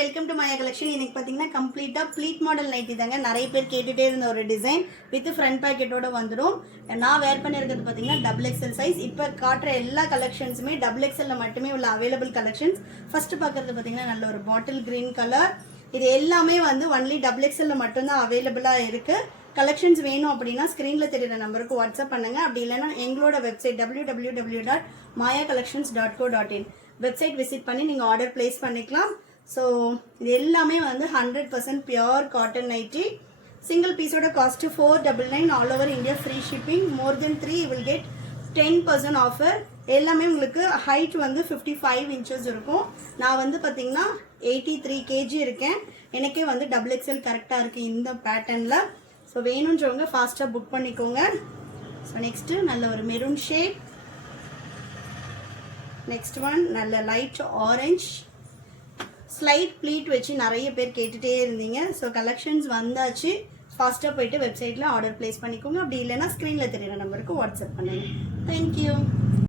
Welcome to Maya collection. இன்னைக்கு பார்த்தீங்கன்னா கம்ப்ளீட்டாக ப்ளீட் மாடல் நைட்டி தாங்க. நிறைய பேர் கேட்டுகிட்டே இருந்த ஒரு டிசைன் வித் ஃப்ரண்ட் பாக்கெட்டோட வந்துடும். நான் வேர் பண்ணியிருக்கிறது பார்த்தீங்கன்னா டபுள் எக்ஸல் சைஸ். இப்போ காட்டுற எல்லா கலெக்ஷன்ஸுமே டபுள் எக்ஸலில் மட்டுமே உள்ள அவைலபிள் கலெக்ஷன்ஸ். ஃபர்ஸ்ட் பார்க்குறது பார்த்தீங்கன்னா நல்ல ஒரு பாட்டில் கிரீன் கலர். இது எல்லாமே வந்து ஒன்லி டபுள் எக்ஸலில் மட்டும்தான் அவைலபிளாக இருக்குது. கலெக்ஷன்ஸ் வேணும் அப்படின்னா ஸ்க்ரீனில் தெரியுற நம்பருக்கு வாட்ஸ்அப் பண்ணுங்கள். அப்படி இல்லைன்னா எங்களோட வெப்சைட் www.mayacollections.co.in வெப்சைட் விசிட் பண்ணி நீங்கள் ஆர்டர் பிளேஸ் பண்ணிக்கலாம். ஸோ இது எல்லாமே வந்து 100% பியோர் காட்டன் நைட்டி. சிங்கிள் பீஸோட cost 499. All over India free shipping. More than 3 you will get 10% offer. எல்லாமே உங்களுக்கு ஹைட் வந்து 55 inches இருக்கும். நான் வந்து பார்த்தீங்கன்னா 83 kg இருக்கேன். எனக்கே வந்து டபுள் எக்ஸல் கரெக்டாக இருக்குது இந்த பேட்டர்னில். ஸோ வேணுன்றவங்க ஃபாஸ்ட்டாக புக் பண்ணிக்கோங்க. ஸோ நெக்ஸ்ட்டு நல்ல ஒரு மெரூன் ஷேட். நெக்ஸ்ட் ஒன் நல்ல லைட் ஆரஞ்ச். ஸ்லைட் ப்ளீட் வச்சு நிறைய பேர் கேட்டுகிட்டே இருந்தீங்க. ஸோ கலெக்ஷன்ஸ் வந்தாச்சு. ஃபாஸ்ட்டாக போயிட்டு வெப்சைட்டில் ஆர்டர் ப்ளேஸ் பண்ணிக்கோங்க. அப்படி இல்லைன்னா ஸ்க்ரீனில் தெரியுற நம்பருக்கு வாட்ஸ்அப் பண்ணுங்கள். தேங்க்யூ.